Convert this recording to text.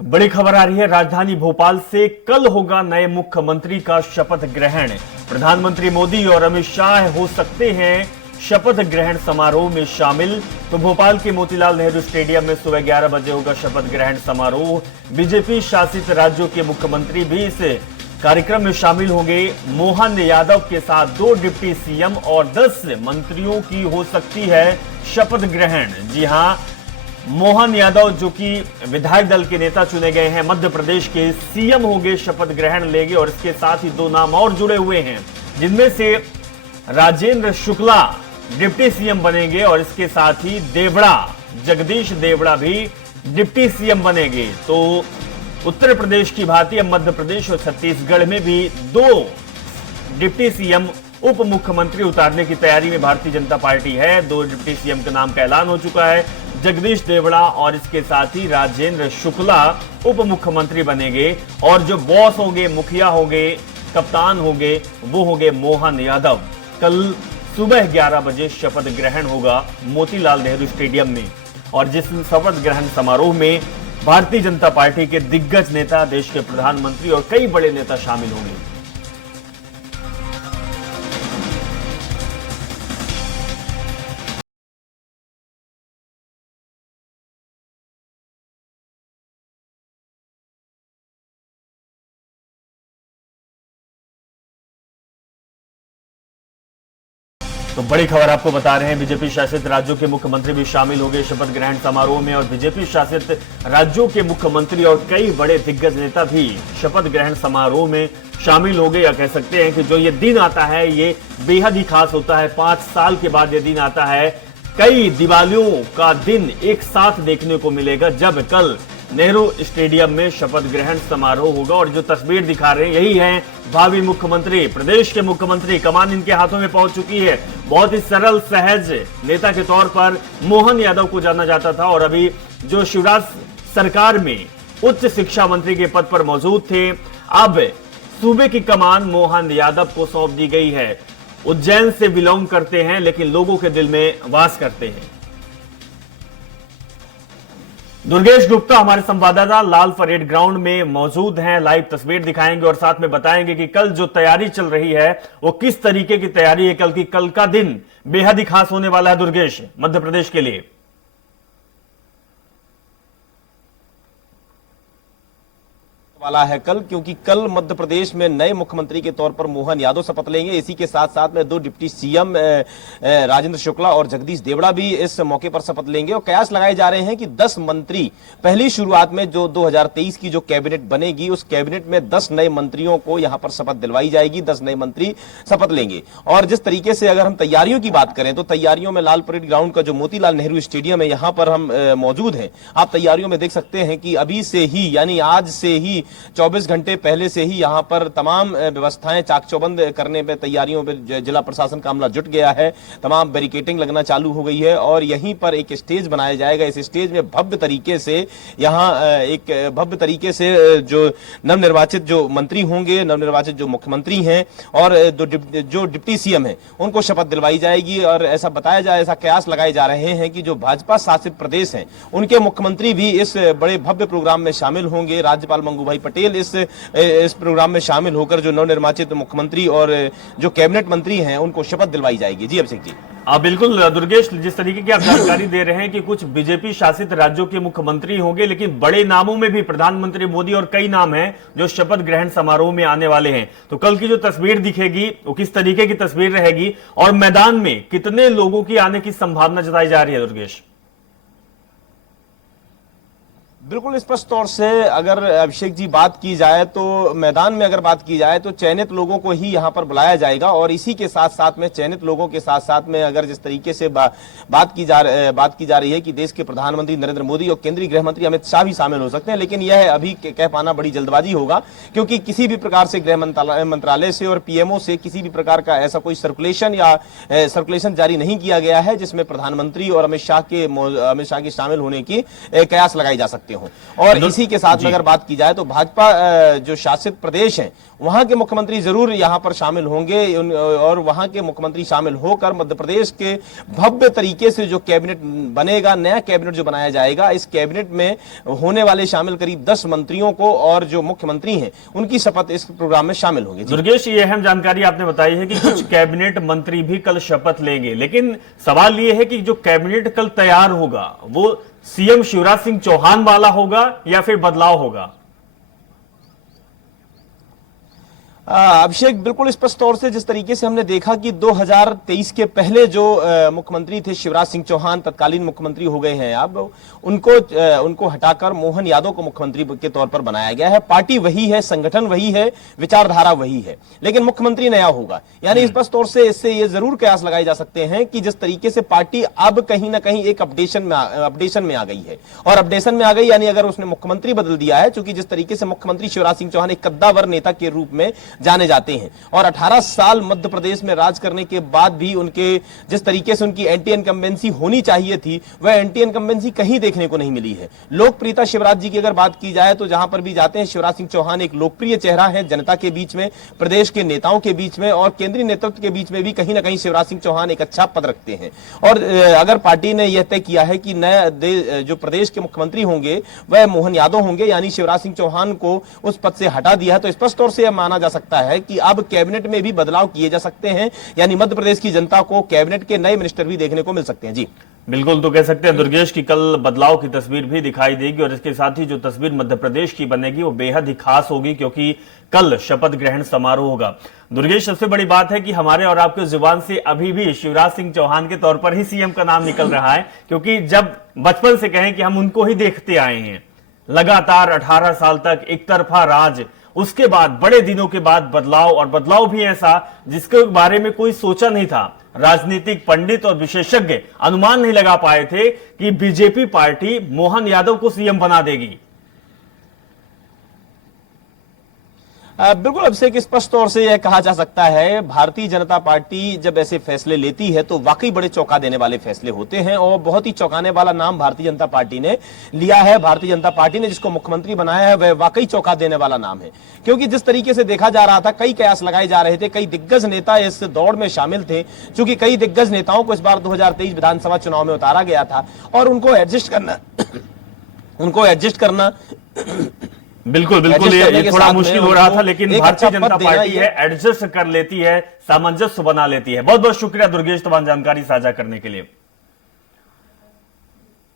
बड़ी खबर आ रही है राजधानी भोपाल से। कल होगा नए मुख्यमंत्री का शपथ ग्रहण। प्रधानमंत्री मोदी और अमित शाह हो सकते हैं शपथ ग्रहण समारोह में शामिल। तो भोपाल के मोतीलाल नेहरू स्टेडियम में सुबह 11 बजे होगा शपथ ग्रहण समारोह। बीजेपी शासित राज्यों के मुख्यमंत्री भी इस कार्यक्रम में शामिल होंगे। मोहन यादव के साथ 2 डिप्टी सीएम और 10 मंत्रियों की हो सकती है शपथ ग्रहण। जी हां, मोहन यादव जो कि विधायक दल के नेता चुने गए हैं, मध्य प्रदेश के सीएम होंगे, शपथ ग्रहण लेंगे। और इसके साथ ही 2 नाम और जुड़े हुए हैं, जिनमें से राजेंद्र शुक्ला डिप्टी सीएम बनेंगे और इसके साथ ही देवड़ा, जगदीश देवड़ा भी डिप्टी सीएम बनेंगे। तो उत्तर प्रदेश की भांति अब मध्य प्रदेश और छत्तीसगढ़ में भी 2 डिप्टी सीएम उप मुख्यमंत्री उतारने की तैयारी में भारतीय जनता पार्टी है। 2 डिप्टी सीएम के नाम का ऐलान हो चुका है, जगदीश देवड़ा और इसके साथ ही राजेंद्र शुक्ला उप मुख्यमंत्री बनेंगे। और जो बॉस होंगे, मुखिया होंगे, कप्तान होंगे, वो होंगे मोहन यादव। कल सुबह 11 बजे शपथ ग्रहण होगा मोतीलाल नेहरू स्टेडियम में। और जिस शपथ ग्रहण समारोह में भारतीय जनता पार्टी के दिग्गज नेता, देश के प्रधानमंत्री और कई बड़े नेता शामिल होंगे। तो बड़ी खबर आपको बता रहे हैं, बीजेपी शासित राज्यों के मुख्यमंत्री भी शामिल होंगे शपथ ग्रहण समारोह में। और बीजेपी शासित राज्यों के मुख्यमंत्री और कई बड़े दिग्गज नेता भी शपथ ग्रहण समारोह में शामिल होंगे। या कह सकते हैं कि जो ये दिन आता है ये बेहद ही खास होता है। 5 साल के बाद ये दिन आता है। कई दिवालियों का दिन एक साथ देखने को मिलेगा जब कल नेहरू स्टेडियम में शपथ ग्रहण समारोह होगा। और जो तस्वीर दिखा रहे हैं यही है भावी मुख्यमंत्री, प्रदेश के मुख्यमंत्री। कमान इनके हाथों में पहुंच चुकी है। बहुत ही सरल सहज नेता के तौर पर मोहन यादव को जाना जाता था और अभी जो शिवराज सरकार में उच्च शिक्षा मंत्री के पद पर मौजूद थे, अब सूबे की कमान मोहन यादव को सौंप दी गई है। उज्जैन से बिलोंग करते हैं लेकिन लोगों के दिल में वास करते हैं। दुर्गेश गुप्ता हमारे संवाददाता लाल परेड ग्राउंड में मौजूद हैं, लाइव तस्वीर दिखाएंगे और साथ में बताएंगे कि कल जो तैयारी चल रही है वो किस तरीके की तैयारी है। कल का दिन बेहद ही खास होने वाला है दुर्गेश, मध्य प्रदेश के लिए। वाला है कल, क्योंकि कल मध्य प्रदेश में नए मुख्यमंत्री के तौर पर मोहन यादव शपथ लेंगे। इसी के साथ साथ में 2 डिप्टी सीएम राजेंद्र शुक्ला और जगदीश देवड़ा भी इस मौके पर शपथ लेंगे। और कयास लगाए जा रहे हैं कि 10 मंत्री पहली शुरुआत में जो 2023 की जो कैबिनेट बनेगी, उस कैबिनेट में 10 नए मंत्रियों को यहां पर शपथ दिलवाई जाएगी। 10 नए मंत्री शपथ लेंगे। और जिस तरीके से अगर हम तैयारियों की बात करें तो तैयारियों में लाल परेड ग्राउंड का जो मोतीलाल नेहरू स्टेडियम है, यहां पर हम मौजूद हैं। आप तैयारियों में देख सकते हैं कि अभी से ही, यानी आज से ही 24 घंटे पहले से ही यहां पर तमाम व्यवस्थाएं चाक चौबंद करने में, तैयारियों में जिला प्रशासन का अमला जुट गया है। तमाम बैरिकेटिंग लगना चालू हो गई है और यहीं पर एक स्टेज बनाया जाएगा। इस स्टेज में भव्य तरीके से जो नवनिर्वाचित जो मंत्री होंगे, नवनिर्वाचित जो मुख्यमंत्री हैं और जो डिप्टी सीएम हैं, उनको शपथ दिलवाई जाएगी। और ऐसा कयास लगाए जा रहे हैं कि जो भाजपा शासित प्रदेश हैं उनके मुख्यमंत्री भी इस बड़े भव्य प्रोग्राम में शामिल होंगे। राज्यपाल मंगू भाई पटेल इस प्रोग्राम में शामिल होकर जो नवनिर्वाचित मुख्यमंत्री और जो कैबिनेट मंत्री हैं उनको शपथ दिलवाई जाएगी। जी अभिषेक जी। बिल्कुल दुर्गेश, जिस तरीके की आप जानकारी दे रहे हैं कि कुछ बीजेपी शासित राज्यों के मुख्यमंत्री होंगे, लेकिन बड़े नामों में भी प्रधानमंत्री मोदी और कई नाम हैं जो शपथ ग्रहण समारोह में आने वाले हैं। तो कल की जो तस्वीर दिखेगी वो किस तरीके की तस्वीर रहेगी और मैदान में कितने लोगों की आने की संभावना जताई जा रही है दुर्गेश? बिल्कुल स्पष्ट तौर से अगर अभिषेक जी बात की जाए तो मैदान में अगर बात की जाए तो चयनित लोगों को ही यहां पर बुलाया जाएगा। और इसी के साथ साथ में चयनित लोगों के साथ साथ में अगर जिस तरीके से बात की जा रही है कि देश के प्रधानमंत्री नरेंद्र मोदी और केंद्रीय गृह मंत्री अमित शाह भी शामिल हो सकते हैं, लेकिन यह अभी कह पाना बड़ी जल्दबाजी होगा, क्योंकि किसी भी प्रकार से गृह मंत्रालय से और पीएमओ से किसी भी प्रकार का ऐसा कोई सर्कुलेशन जारी नहीं किया गया है जिसमें प्रधानमंत्री और अमित शाह के शामिल होने की कयास लगाई जा सकते हो। हों। और इसी के साथ में अगर बात की जाए तो भाजपा जो शासित प्रदेश हैं वहां के मुख्यमंत्री जरूर यहां पर शामिल होंगे और वहां के मुख्यमंत्री शामिल होकर मध्य प्रदेश के भव्य तरीके से जो कैबिनेट बनेगा, नया कैबिनेट जो बनाया जाएगा, इस कैबिनेट में होने वाले शामिल करीब 10 मंत्रियों को और जो मुख्यमंत्री हैं उनकी शपथ इस प्रोग्राम में शामिल होंगे। दुर्गेश, ये अहम जानकारी आपने बताई है कि कुछ कैबिनेट मंत्री भी कल शपथ लेंगे, लेकिन सवाल ये है कि जो कैबिनेट कल तैयार होगा वो सीएम शिवराज सिंह चौहान वाला होगा या फिर बदलाव होगा? अभिषेक, बिल्कुल स्पष्ट तौर से जिस तरीके से हमने देखा कि 2023 के पहले जो मुख्यमंत्री थे शिवराज सिंह चौहान तत्कालीन मुख्यमंत्री हो गए हैं, अब उनको हटाकर मोहन यादव को मुख्यमंत्री के तौर पर बनाया गया है। पार्टी वही है, संगठन वही है, विचारधारा वही है, लेकिन मुख्यमंत्री नया होगा। यानी स्पष्ट तौर से इससे ये जरूर कयास लगाए जा सकते हैं कि जिस तरीके से पार्टी अब कहीं ना कहीं एक अपडेशन में आ गई है, और अपडेशन में आ गई यानी अगर उसने मुख्यमंत्री बदल दिया है, क्योंकि जिस तरीके से मुख्यमंत्री शिवराज सिंह चौहान एक कद्दावर नेता के रूप में जाने जाते हैं और 18 साल मध्य प्रदेश में राज करने के बाद भी उनके जिस तरीके से उनकी एंटी इनकम्बेंसी होनी चाहिए थी, वह एंटी इनकम्बेंसी कहीं देखने को नहीं मिली है। लोकप्रियता शिवराज जी की अगर बात की जाए तो जहां पर भी जाते हैं शिवराज सिंह चौहान एक लोकप्रिय चेहरा है जनता के बीच में, प्रदेश के नेताओं के बीच में और केंद्रीय नेतृत्व के बीच में भी कहीं ना कहीं शिवराज सिंह चौहान एक अच्छा पद रखते हैं। और अगर पार्टी ने यह तय किया है कि नए जो प्रदेश के मुख्यमंत्री होंगे वह मोहन यादव होंगे, यानी शिवराज सिंह चौहान को उस पद से हटा दिया है, तो स्पष्ट तौर से यह माना जा सकता है कि अब कैबिनेट में भी बदलाव किए जा सकते हैं, यानी मध्य प्रदेश की जनता को कैबिनेट के नए मिनिस्टर भी देखने को मिल सकते हैं। जी बिल्कुल, तो कह सकते हैं दुर्गेश की कल बदलाव की तस्वीर भी दिखाई देगी और इसके साथ ही जो तस्वीर मध्य प्रदेश की बनेगी वो बेहद ही खास होगी, क्योंकि कल शपथ ग्रहण समारोह होगा। दुर्गेश, सबसे बड़ी बात है कि हमारे और आपके जुबान से अभी भी शिवराज सिंह चौहान के तौर पर ही सीएम का नाम निकल रहा है, क्योंकि जब बचपन से कहें कि हम उनको ही देखते आए हैं, लगातार 18 साल तक एक तरफा राज, उसके बाद बड़े दिनों के बाद बदलाव, और बदलाव भी ऐसा जिसके बारे में कोई सोचा नहीं था। राजनीतिक पंडित और विशेषज्ञ अनुमान नहीं लगा पाए थे कि बीजेपी पार्टी मोहन यादव को सीएम बना देगी। बिल्कुल अभिषेक, स्पष्ट तौर से यह कहा जा सकता है भारतीय जनता पार्टी जब ऐसे फैसले लेती है तो वाकई बड़े चौंका देने वाले फैसले होते हैं और बहुत ही चौंकाने वाला नाम भारतीय जनता पार्टी ने लिया है। भारतीय जनता पार्टी ने जिसको मुख्यमंत्री बनाया है वह वाकई चौंका देने वाला नाम है, क्योंकि जिस तरीके से देखा जा रहा था, कई कयास लगाए जा रहे थे, कई दिग्गज नेता इस दौड़ में शामिल थे, क्योंकि कई दिग्गज नेताओं को इस बार 2023 विधानसभा चुनाव में उतारा गया था और उनको एडजस्ट करना बिल्कुल बिल्कुल ये थोड़ा मुश्किल हो रहा था, लेकिन भारतीय जनता पार्टी है एडजस्ट कर लेती है, सामंजस्य बना लेती है। बहुत बहुत शुक्रिया दुर्गेश तमाम जानकारी साझा करने के लिए।